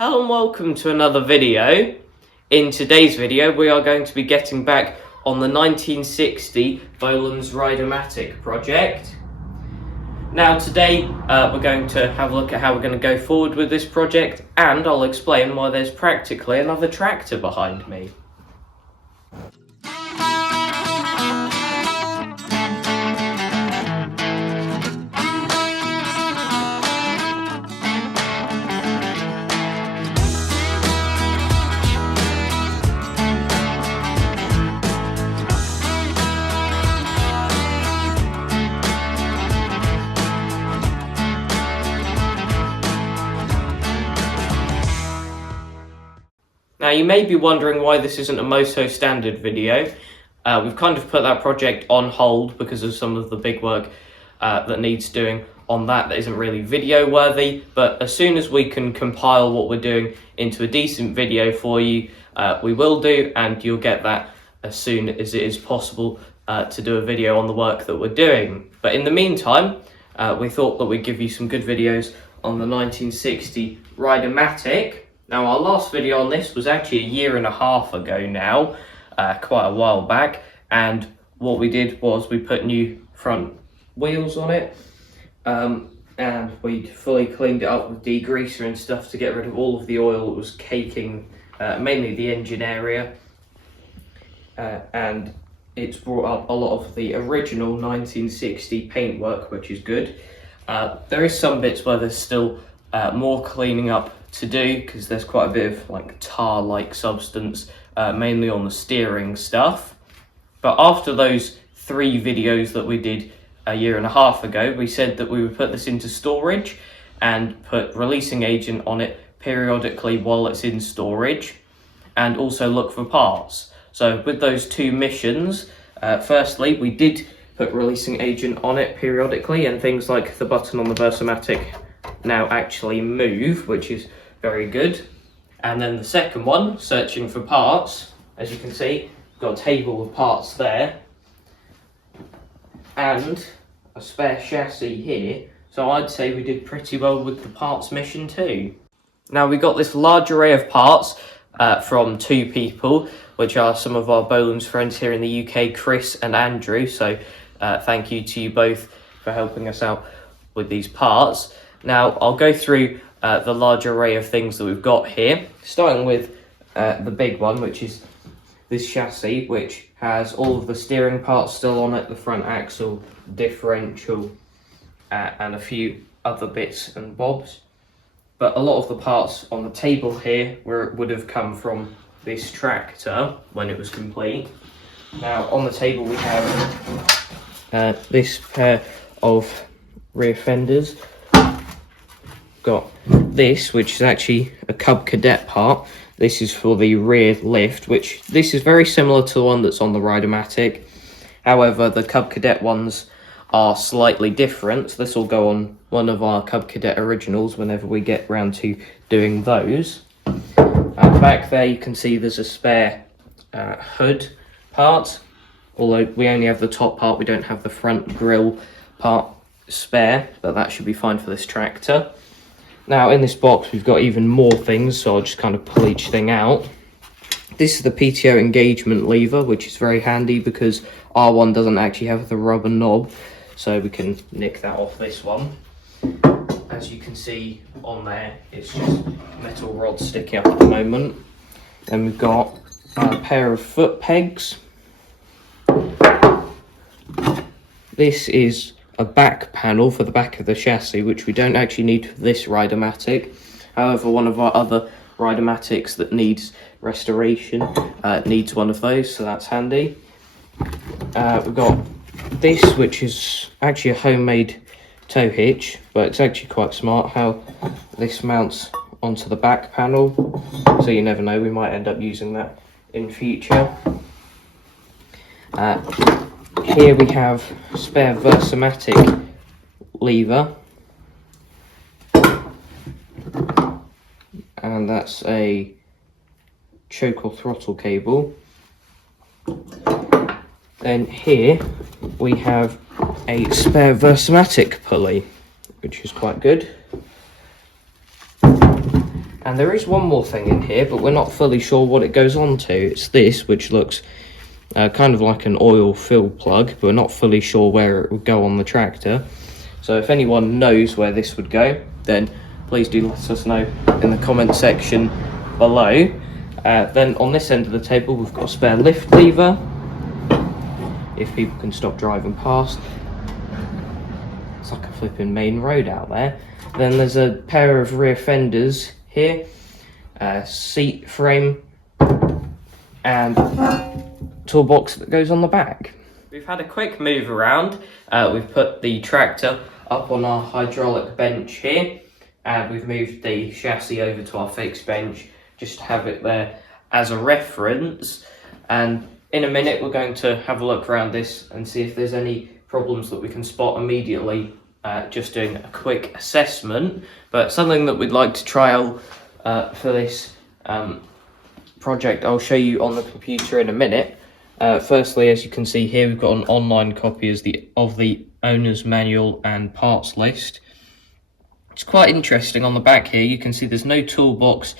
Hello and welcome to another video. In today's video we are going to be getting back on the 1960 Bolens Ride-a-matic project. Now today we're going to have a look at how we're going to go forward with this project, and I'll explain why there's practically another tractor behind me. Now you may be wondering why this isn't a Moto standard video. We've kind of put that project on hold because of some of the big work that needs doing on that isn't really video worthy, but as soon as we can compile what we're doing into a decent video for you, we will do, and you'll get that as soon as it is possible to do a video on the work that we're doing. But in the meantime, we thought that we'd give you some good videos on the 1960 Rideamatic. Now our last video on this was actually a year and a half ago now, quite a while back, and what we did was we put new front wheels on it, and we fully cleaned it up with degreaser and stuff to get rid of all of the oil that was caking mainly the engine area, and it's brought up a lot of the original 1960 paintwork, which is good. There is some bits where there's still more cleaning up to do because there's quite a bit of like tar-like substance, mainly on the steering stuff. But after those 3 videos that we did a year and a half ago, we said that we would put this into storage and put releasing agent on it periodically while it's in storage, and also look for parts. So with those 2 missions, firstly we did put releasing agent on it periodically, and things like the button on the Versamatic now actually move, which is very good. And then the second one, searching for parts, as you can see, we've got a table of parts there and a spare chassis here, so I'd say we did pretty well with the parts mission too. Now we got this large array of parts from 2 people, which are some of our Bolens friends here in the UK, Chris and Andrew, so thank you to you both for helping us out with these parts. Now I'll go through the large array of things that we've got here, starting with the big one, which is this chassis, which has all of the steering parts still on it, the front axle, differential, and a few other bits and bobs. But a lot of the parts on the table here would have come from this tractor when it was complete. Now on the table we have this pair of rear fenders. Got this, which is actually a Cub Cadet part. This is for the rear lift, which this is very similar to the one that's on the Rideamatic. However, the Cub Cadet ones are slightly different. This will go on one of our Cub Cadet originals whenever we get round to doing those. Back there you can see there's a spare hood part, although we only have the top part, we don't have the front grille part spare, but that should be fine for this tractor. Now in this box we've got even more things, so I'll just kind of pull each thing out. This is the PTO engagement lever, which is very handy because our one doesn't actually have the rubber knob, so we can nick that off this one. As you can see on there, it's just metal rods sticking up at the moment. Then we've got a pair of foot pegs. This is a back panel for the back of the chassis, which we don't actually need for this Rideamatic. However, one of our other Rideamatics that needs restoration needs one of those, so that's handy. We've got this, which is actually a homemade tow hitch, but it's actually quite smart how this mounts onto the back panel, so you never know, we might end up using that in future. Here we have spare Versamatic lever, and that's a choke or throttle cable. Then here we have a spare Versamatic pulley, which is quite good. And there is one more thing in here, but we're not fully sure what it goes on to. It's this, which looks kind of like an oil fill plug, but we're not fully sure where it would go on the tractor. So if anyone knows where this would go, then please do let us know in the comment section below. Then on this end of the table, we've got a spare lift lever, if people can stop driving past. It's like a flipping main road out there. Then there's a pair of rear fenders here, seat frame, and toolbox that goes on the back. We've had a quick move around. We've put the tractor up on our hydraulic bench here, and we've moved the chassis over to our fixed bench just to have it there as a reference. And in a minute we're going to have a look around this and see if there's any problems that we can spot immediately, just doing a quick assessment. But something that we'd like to try out for this project, I'll show you on the computer in a minute. Firstly, as you can see here, we've got an online copy of the owner's manual and parts list. It's quite interesting. On the back here, you can see there's no toolbox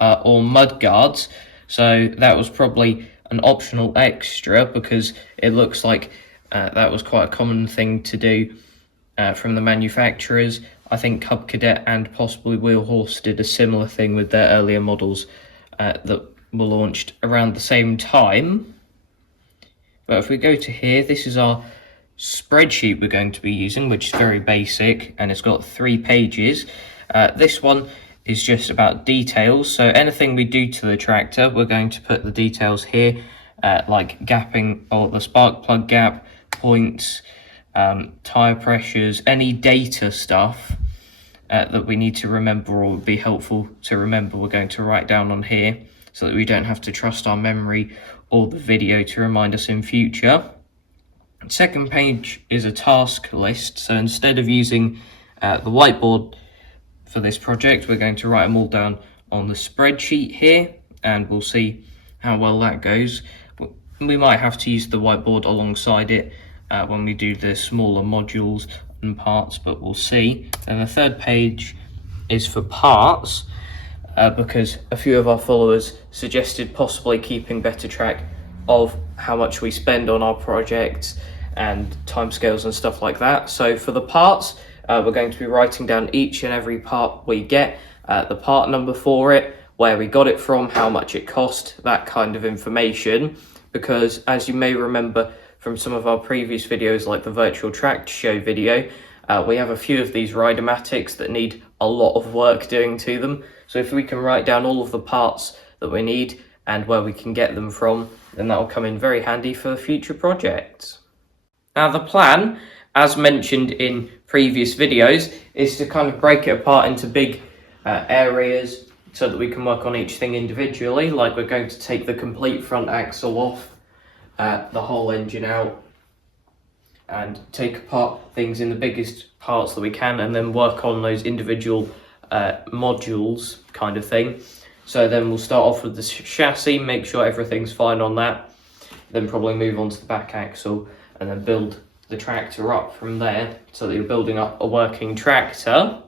or mud guards, so that was probably an optional extra, because it looks like that was quite a common thing to do from the manufacturers. I think Cub Cadet and possibly Wheel Horse did a similar thing with their earlier models that were launched around the same time. But if we go to here, this is our spreadsheet we're going to be using, which is very basic, and it's got 3 pages. This one is just about details, so anything we do to the tractor, we're going to put the details here, like gapping or the spark plug gap, points, tyre pressures, any data stuff that we need to remember or would be helpful to remember, we're going to write down on here, so that we don't have to trust our memory or the video to remind us in future. Second page is a task list, so instead of using the whiteboard for this project, we're going to write them all down on the spreadsheet here, and we'll see how well that goes. We might have to use the whiteboard alongside it when we do the smaller modules and parts, but we'll see. And the third page is for parts, because a few of our followers suggested possibly keeping better track of how much we spend on our projects and timescales and stuff like that. So for the parts, we're going to be writing down each and every part we get, the part number for it, where we got it from, how much it cost, that kind of information. Because as you may remember from some of our previous videos, like the virtual track show video, we have a few of these Rideamatics that need a lot of work doing to them. So if we can write down all of the parts that we need and where we can get them from, then that will come in very handy for future projects. Now the plan, as mentioned in previous videos, is to kind of break it apart into big areas so that we can work on each thing individually. Like, we're going to take the complete front axle off, the whole engine out, and take apart things in the biggest parts that we can, and then work on those individual modules kind of thing. So then we'll start off with the chassis, make sure everything's fine on that, then probably move on to the back axle, and then build the tractor up from there, so that you're building up a working tractor.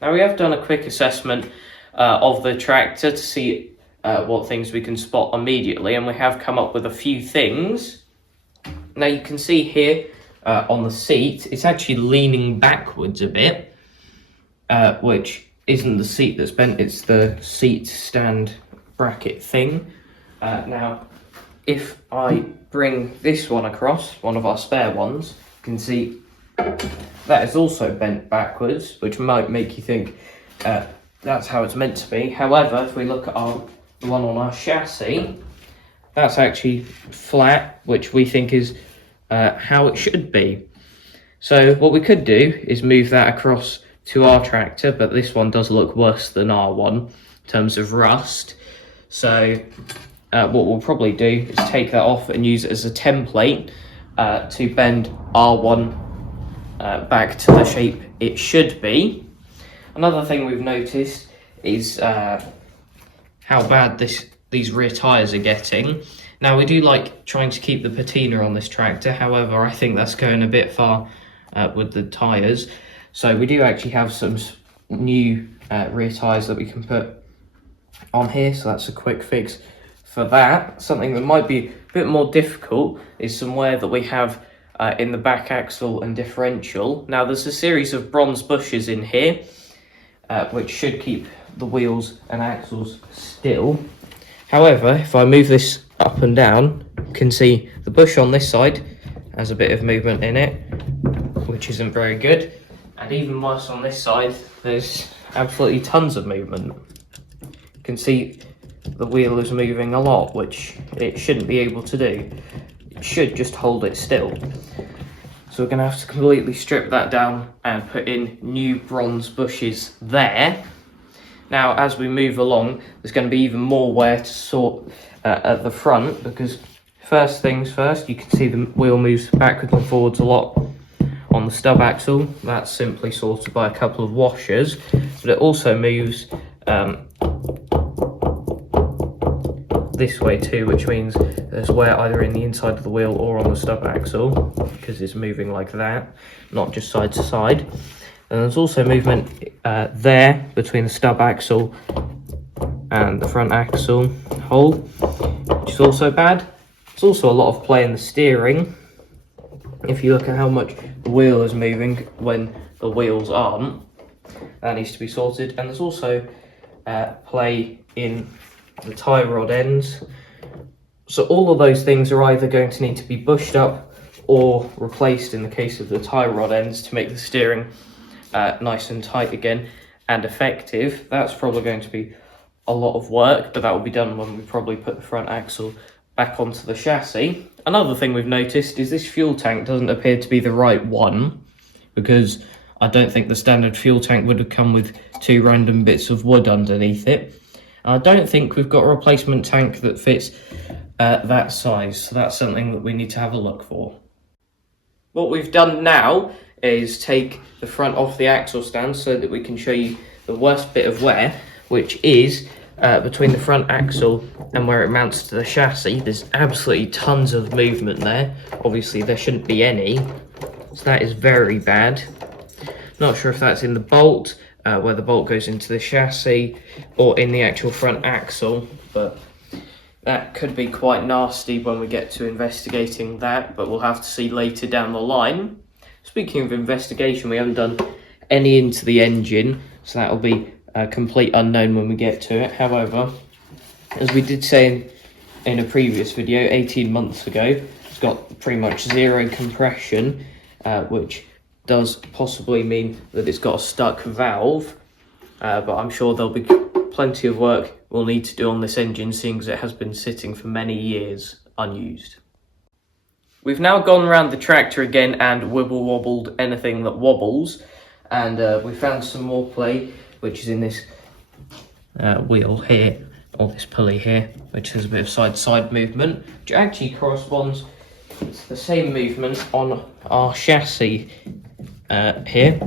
Now, we have done a quick assessment of the tractor to see what things we can spot immediately, and we have come up with a few things. Now you can see here on the seat, it's actually leaning backwards a bit, which isn't the seat that's bent, it's the seat stand bracket thing. Now, if I bring this one across, one of our spare ones, you can see that is also bent backwards, which might make you think that's how it's meant to be. However, if we look at the one on our chassis, that's actually flat, which we think is how it should be. So what we could do is move that across to our tractor, but this one does look worse than our one in terms of rust. So what we'll probably do is take that off and use it as a template to bend our one back to the shape it should be. Another thing we've noticed is how bad these rear tyres are getting. Now, we do like trying to keep the patina on this tractor, however I think that's going a bit far with the tyres. So we do actually have some new rear tyres that we can put on here, so that's a quick fix for that. Something that might be a bit more difficult is some wear that we have in the back axle and differential. Now there's a series of bronze bushes in here which should keep the wheels and axles still. However, if I move this up and down, you can see the bush on this side has a bit of movement in it, which isn't very good. And even worse on this side, there's absolutely tons of movement. You can see the wheel is moving a lot, which it shouldn't be able to do. It should just hold it still. So we're going to have to completely strip that down and put in new bronze bushes there. Now, as we move along, there's going to be even more wear to sort at the front, because first things first, you can see the wheel moves backwards and forwards a lot on the stub axle. That's simply sorted by a couple of washers, but it also moves this way too, which means there's wear either in the inside of the wheel or on the stub axle, because it's moving like that, not just side to side. And there's also movement there between the stub axle and the front axle hole, which is also bad. There's also a lot of play in the steering. If you look at how much the wheel is moving when the wheels aren't, that needs to be sorted. And there's also play in the tie rod ends. So all of those things are either going to need to be bushed up or replaced in the case of the tie rod ends to make the steering nice and tight again and effective. That's probably going to be a lot of work, but that will be done when we probably put the front axle back onto the chassis. Another thing we've noticed is this fuel tank doesn't appear to be the right one, because I don't think the standard fuel tank would have come with two random bits of wood underneath it. I don't think we've got a replacement tank that fits that size, so that's something that we need to have a look for. What we've done now is take the front off the axle stand so that we can show you the worst bit of wear, which is between the front axle and where it mounts to the chassis. There's absolutely tons of movement there. Obviously there shouldn't be any, so that is very bad. Not sure if that's in the bolt, where the bolt goes into the chassis, or in the actual front axle, but that could be quite nasty when we get to investigating that, but we'll have to see later down the line. Speaking of investigation, we haven't done any into the engine, so that'll be a complete unknown when we get to it. However, as we did say in a previous video 18 months ago, it's got pretty much zero compression, which does possibly mean that it's got a stuck valve, but I'm sure there'll be plenty of work we'll need to do on this engine, seeing as it has been sitting for many years unused. We've now gone around the tractor again and wibble-wobbled anything that wobbles, and we found some more play, which is in this wheel here, or this pulley here, which has a bit of side-to-side movement, which actually corresponds to the same movement on our chassis here.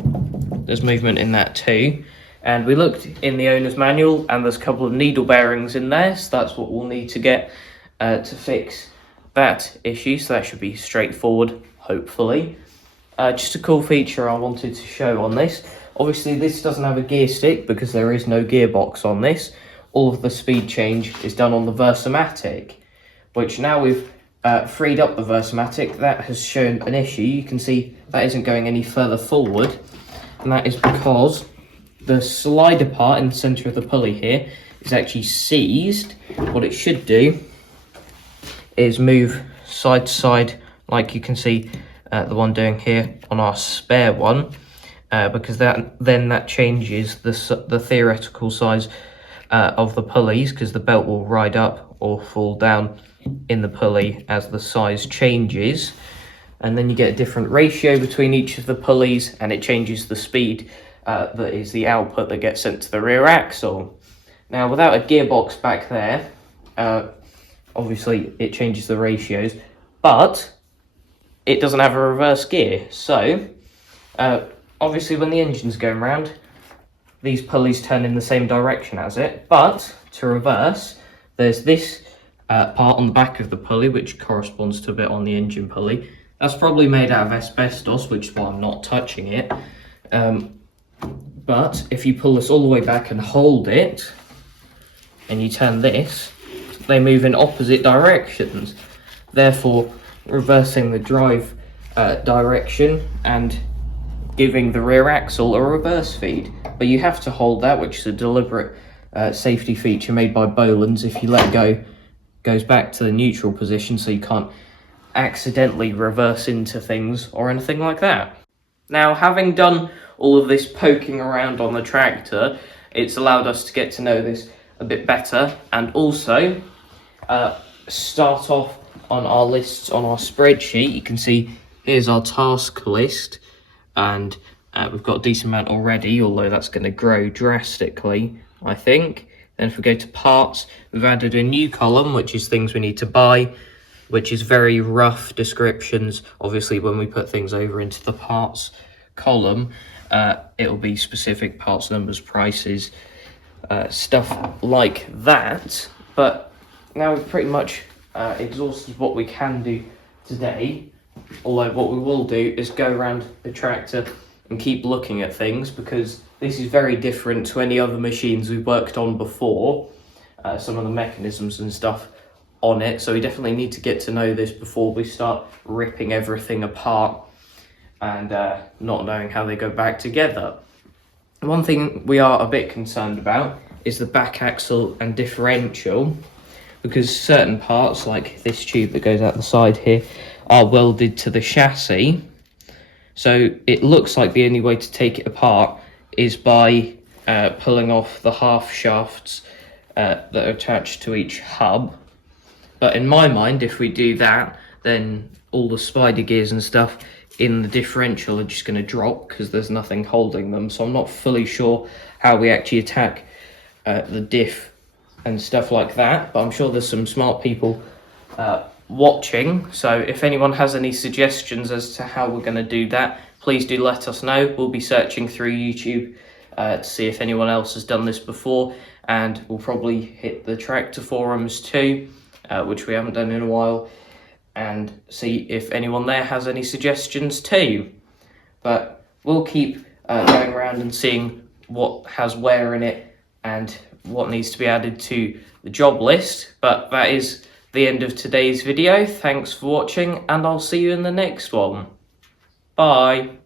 There's movement in that too. And we looked in the owner's manual, and there's a couple of needle bearings in there, so that's what we'll need to get to fix that issue. So that should be straightforward, hopefully. Just a cool feature I wanted to show on this. Obviously this doesn't have a gear stick because there is no gearbox on this. All of the speed change is done on the Versamatic, which now we've freed up the Versamatic, that has shown an issue. You can see that isn't going any further forward, and that is because the slider part in the centre of the pulley here is actually seized. What it should do is move side to side, like you can see the one doing here on our spare one, because that changes the theoretical size of the pulleys, because the belt will ride up or fall down in the pulley as the size changes, and then you get a different ratio between each of the pulleys, and it changes the speed that is the output that gets sent to the rear axle. Now, without a gearbox back there, obviously it changes the ratios, but it doesn't have a reverse gear. So obviously when the engine's going round, these pulleys turn in the same direction as it, but to reverse, there's this part on the back of the pulley, which corresponds to a bit on the engine pulley. That's probably made out of asbestos, which is why I'm not touching it. But if you pull this all the way back and hold it, and you turn this, they move in opposite directions, therefore reversing the drive direction and giving the rear axle a reverse feed. But you have to hold that, which is a deliberate safety feature made by Bolens. If you let go, it goes back to the neutral position, so you can't accidentally reverse into things or anything like that. Now, having done all of this poking around on the tractor, it's allowed us to get to know this a bit better, and also start off on our lists on our spreadsheet. You can see here's our task list, and we've got a decent amount already, although that's going to grow drastically, I think. Then if we go to parts, we've added a new column, which is things we need to buy, which is very rough descriptions. Obviously, when we put things over into the parts column, it'll be specific parts numbers, prices, stuff like that. But now we've pretty much exhausted what we can do today. Although what we will do is go around the tractor and keep looking at things, because this is very different to any other machines we've worked on before. Some of the mechanisms and stuff on it, so we definitely need to get to know this before we start ripping everything apart and not knowing how they go back together. One thing we are a bit concerned about is the back axle and differential, because certain parts, like this tube that goes out the side here, are welded to the chassis. So it looks like the only way to take it apart is by pulling off the half shafts that are attached to each hub. But in my mind, if we do that, then all the spider gears and stuff in the differential are just going to drop, because there's nothing holding them. So I'm not fully sure how we actually attack the diff and stuff like that, but I'm sure there's some smart people watching. So if anyone has any suggestions as to how we're going to do that, please do let us know. We'll be searching through YouTube to see if anyone else has done this before, and we'll probably hit the tractor forums too, which we haven't done in a while, and see if anyone there has any suggestions too. But we'll keep going around and seeing what has where in it and what needs to be added to the job list. But that is the end of today's video. Thanks for watching, and I'll see you in the next one. Bye.